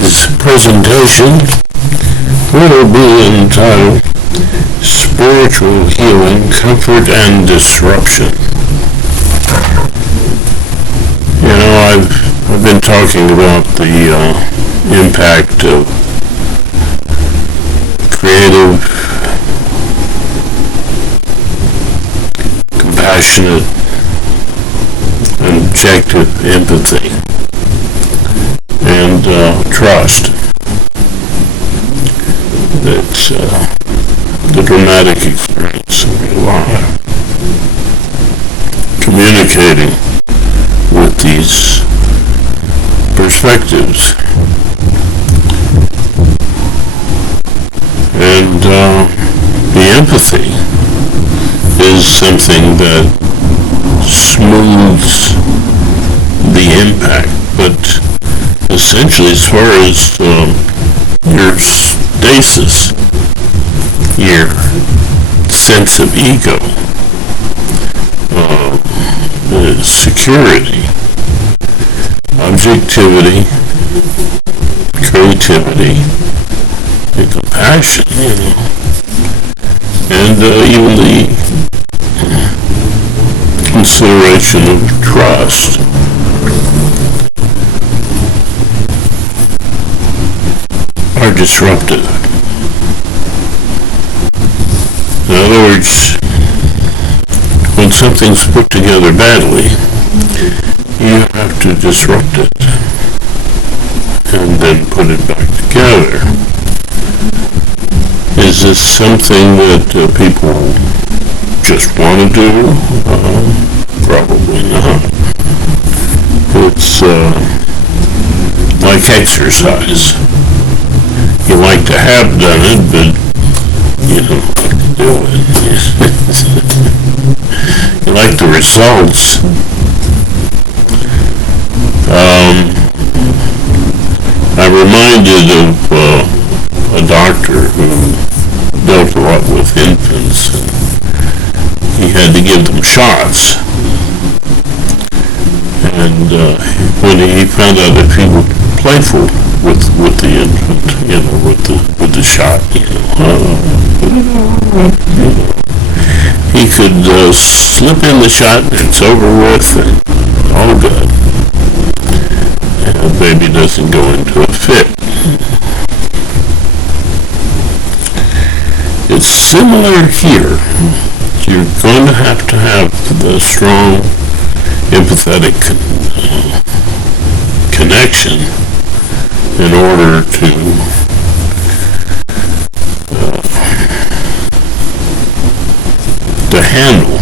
Today's presentation will be entitled Spiritual Healing, Comfort, and Disruption. I've been talking about the impact of creative, compassionate, and objective empathy and trust. That's the dramatic experience of your life. Communicating with these perspectives. And the empathy is something that smooths the impact, but essentially, as far as your stasis, your sense of ego, security, objectivity, creativity, and compassion, and even the consideration of trust. Are disruptive. In other words, when something's put together badly, you have to disrupt it and then put it back together. Is this something that people just want to do? Probably not. It's like exercise. You like to have done it, but you don't like to do it. You like the results. I'm reminded of a doctor who dealt a lot with infants, and he had to give them shots. And when he found out if he would playful with the infant, with the shot, he could slip in the shot and it's over with and all good. And the baby doesn't go into a fit. It's similar here. You're going to have the strong empathetic connection in order to handle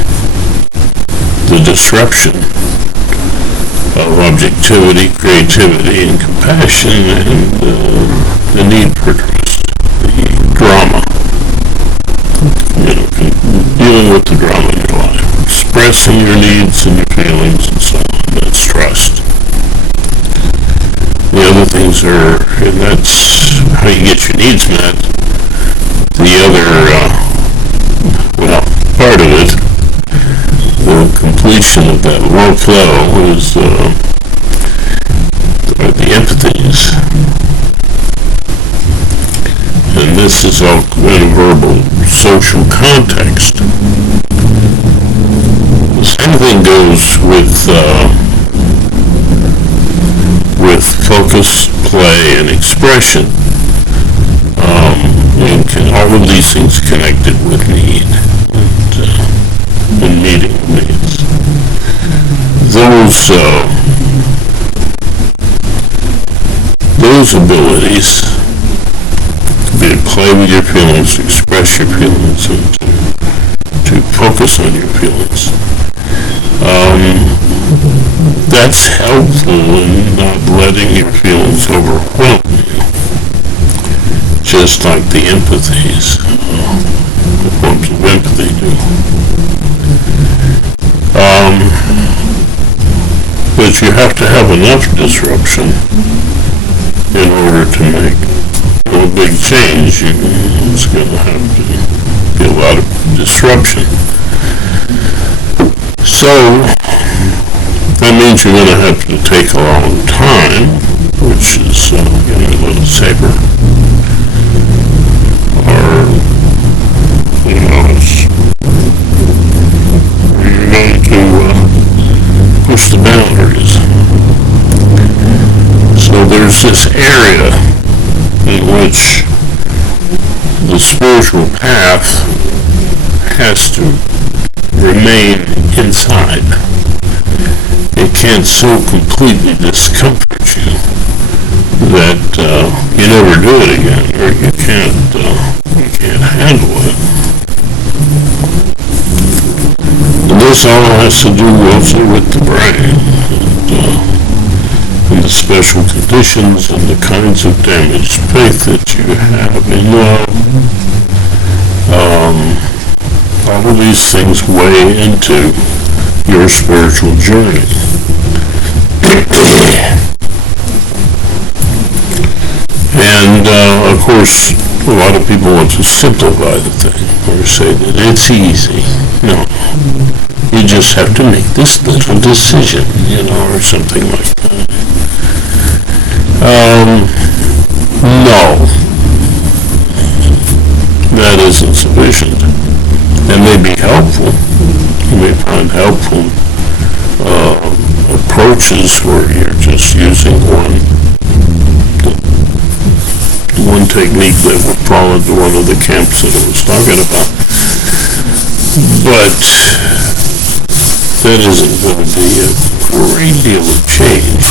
the disruption of objectivity, creativity, and compassion, and the need for trust, the drama, dealing with the drama in your life, expressing your needs and your feelings and so on. That's trust. The other things are, and that's how you get your needs met. The other, part of it, the completion of that workflow is the empathies. And this is all in a verbal, social context. The same thing goes with focus, play, and expression. All of these things connected with need and meeting needs. Those abilities to be to play with your feelings, to express your feelings, and to focus on your feelings. That's helpful in not letting your feelings overwhelm you. Just like the empathies, the forms of empathy do. But you have to have enough disruption in order to make a big change. It's going to have to be a lot of disruption. So that means you're going to have to take a long time which is, a little saber, or, it's where you're going to push the boundaries. So there's this area in which the spiritual path has to remain inside. It can't so completely discomfort you that you never do it again, or you can't handle it. And this all has to do also with the brain and the special conditions and the kinds of damaged faith that you have in love. All of these things weigh into your spiritual journey. And of course, a lot of people want to simplify the thing or say that it's easy. No, you just have to make this little decision, or something like that. No, that isn't sufficient. It may be helpful. You may find helpful approaches where you're just using one technique that would fall into one of the camps that I was talking about. But that isn't going to be a great deal of change.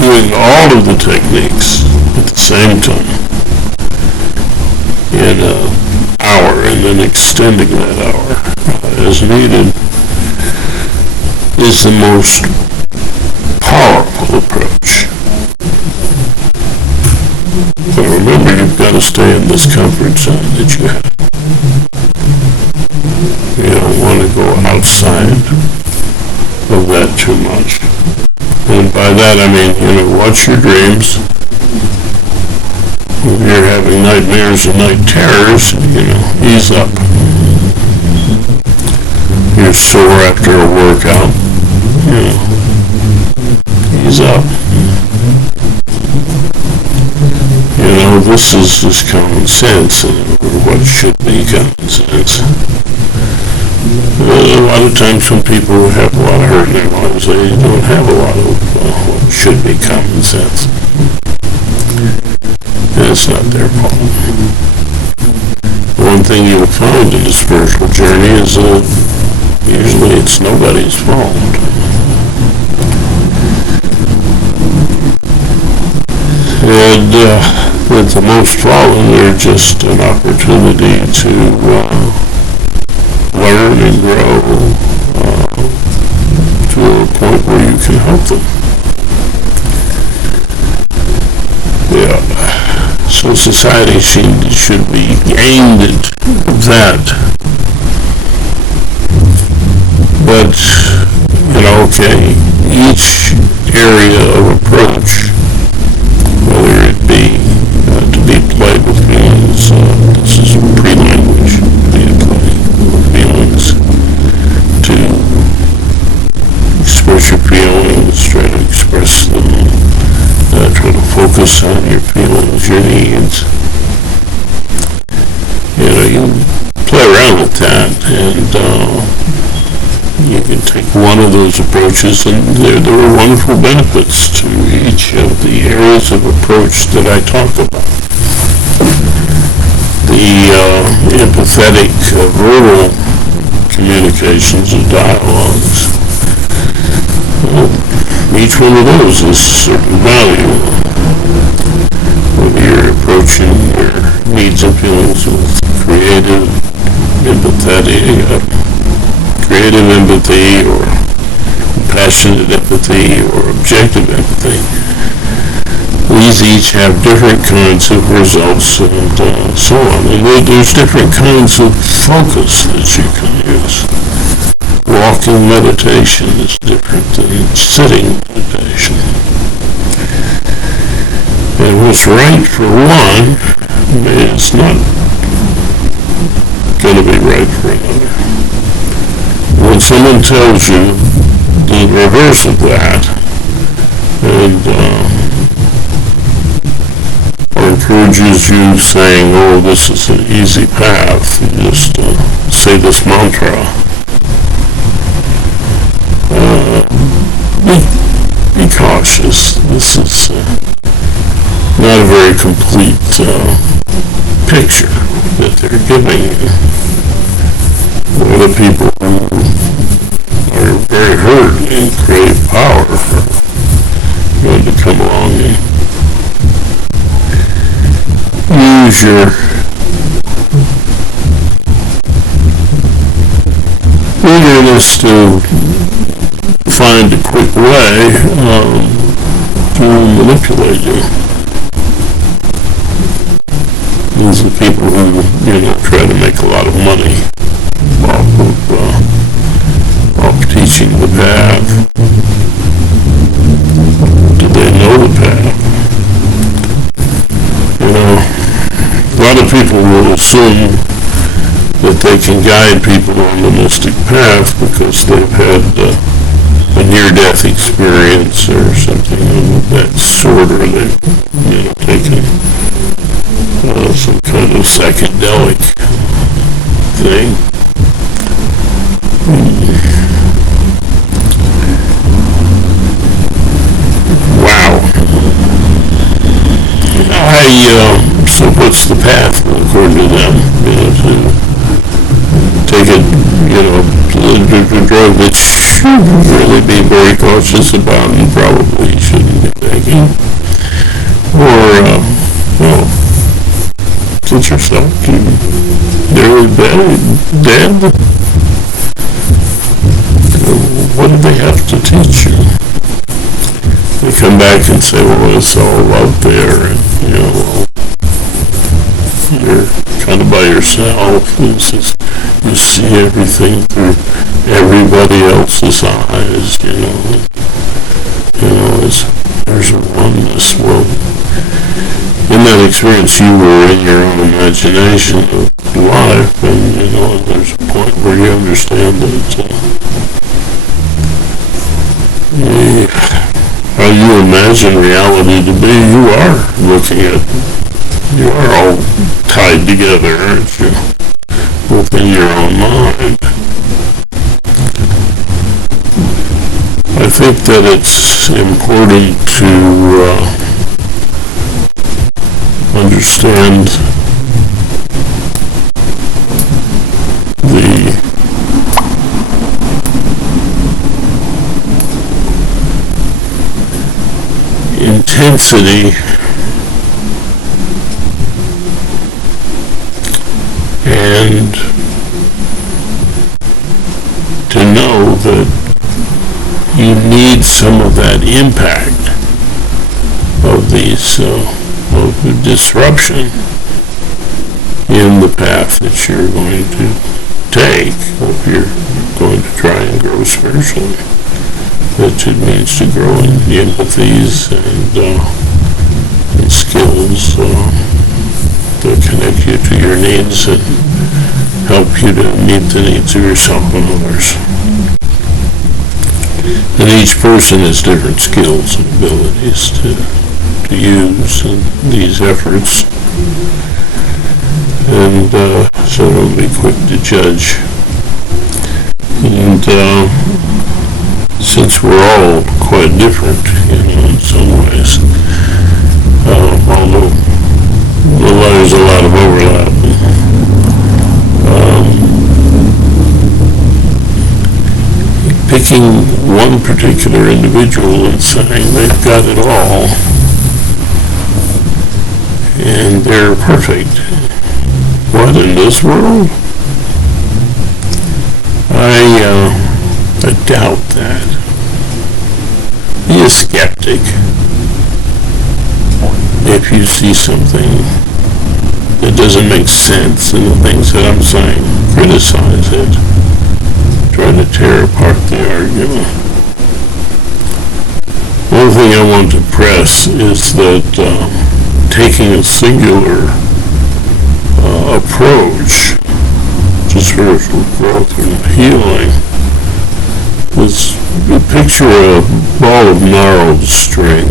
Doing all of the techniques at the same time in an hour and then extending that hour as needed is the most powerful approach. But remember, you've got to stay in this comfort zone that you have. You don't want to go outside of that too much. And by that I mean, watch your dreams. If you're having nightmares and night terrors, ease up. You're sore after a workout, ease up. This is just common sense, or what should be common sense. A lot of times when people have a lot of hurt in their lives, they don't have a lot of what should be common sense. And it's not their fault. One thing you'll find in the spiritual journey is that usually it's nobody's fault. And with the most fallen, they're just an opportunity to learn and grow to a point where you can help them. So society should be aimed at that. But, each area of approach, whether it be to be played with feelings, this is pre-language, be a play with feelings, to express your feelings, try to express them, try to focus on your feelings, your needs. You play around with that, and you can take one of those approaches, and there are wonderful benefits to each of the areas of approach that I talk about. The empathetic verbal communications and dialogues, each one of those has certain value. Whether you're approaching your needs and feelings with creative empathy, or compassionate empathy, or objective empathy. These each have different kinds of results, and so on. And there's different kinds of focus that you can use. Walking meditation is different than sitting meditation. And what's right for one is not going to be right for another. One when someone tells you the reverse of that, and or encourages you saying, oh, this is an easy path, you just say this mantra, be cautious. This is not a very complete picture that they're giving you. A lot of people who are very hurt and creative power are going to come along and use your eagerness to find a quick way to manipulate you. These are people who, try to make a lot of money off teaching the path. Do they know the path? A lot of people will assume that they can guide people on the mystic path because they've had a near-death experience or something of that sort, or they've, taken some kind of psychedelic thing. Wow. So what's the path according to them? To take a, a drug that you should really be very cautious about and probably shouldn't be taking. Or, get yourself to nearly dead. What do they have to teach you? They come back and say, well, it's all out there, and, you're kind of by yourself. It's just, you see everything through everybody else's eyes, there's a oneness. Well, in that experience, you were in your own imagination of life, and, there's a point where you understand that how you imagine reality to be, you are all tied together, aren't you? Within your own mind. I think that it's important to understand the intensity and to know that you need some of that impact of these of the disruption in the path that you're going to take if you're going to try and grow spiritually. That it means to grow in the empathies and skills that connect you to your needs and help you to meet the needs of yourself and others. And each person has different skills and abilities to use in these efforts. And so don't be quick to judge. And since we're all quite different, in some ways, although there's a lot of overlap. Picking one particular individual and saying they've got it all and they're perfect. What, in this world? I doubt that. Be a skeptic. If you see something that doesn't make sense in the things that I'm saying, criticize it. Try to tear apart the argument. One thing I want to press is that taking a singular approach to spiritual growth and healing Let's picture a ball of gnarled string,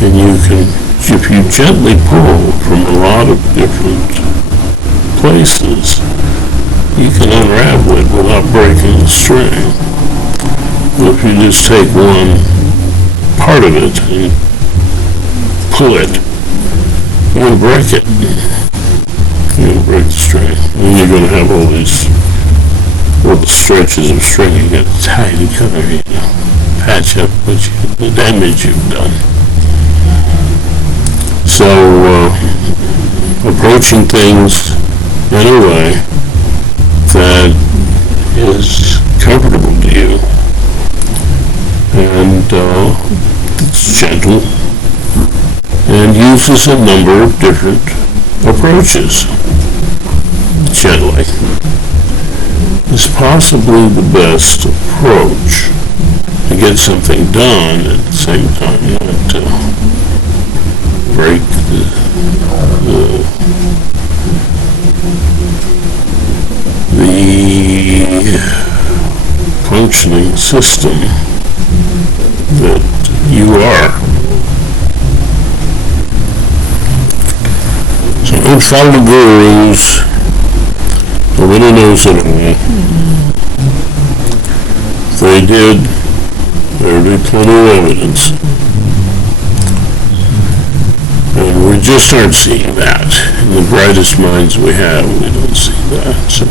and you can, if you gently pull from a lot of different places, you can unravel it without breaking the string. But if you just take one part of it and pull it, you're going to break it. You're going to break the string. And you're going to have all these little stretches of string you got to tie together, patch up the damage you've done. So, approaching things in a way that is comfortable to you and it's gentle and uses a number of different approaches. Gently is possibly the best approach to get something done, at the same time not to break the functioning system that you are. So don't follow the gurus. Nobody knows it all. If they did, there'd be plenty of evidence. And we just aren't seeing that. In the brightest minds we have, we don't see that. So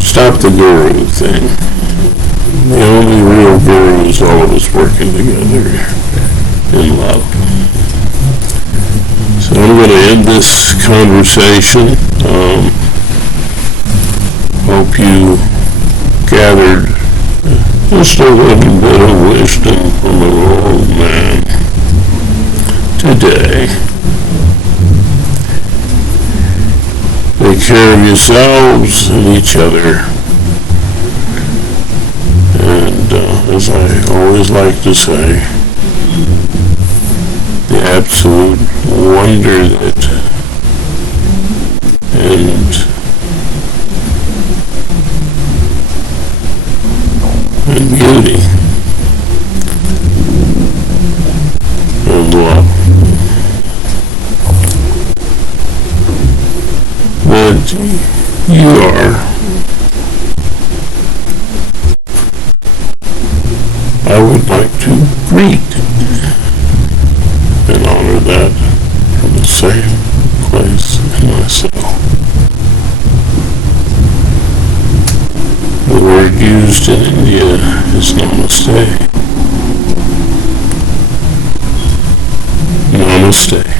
stop the guru thing. The only real guru is all of us working together in love. So I'm going to end this conversation. Hope you gathered just a little bit of wisdom from an old man today. Take care of yourselves and each other. And as I always like to say, the absolute wonder that and beauty and love that you are. I would like to greet and honor that from the same place in myself. The word used in India is namaste. Namaste.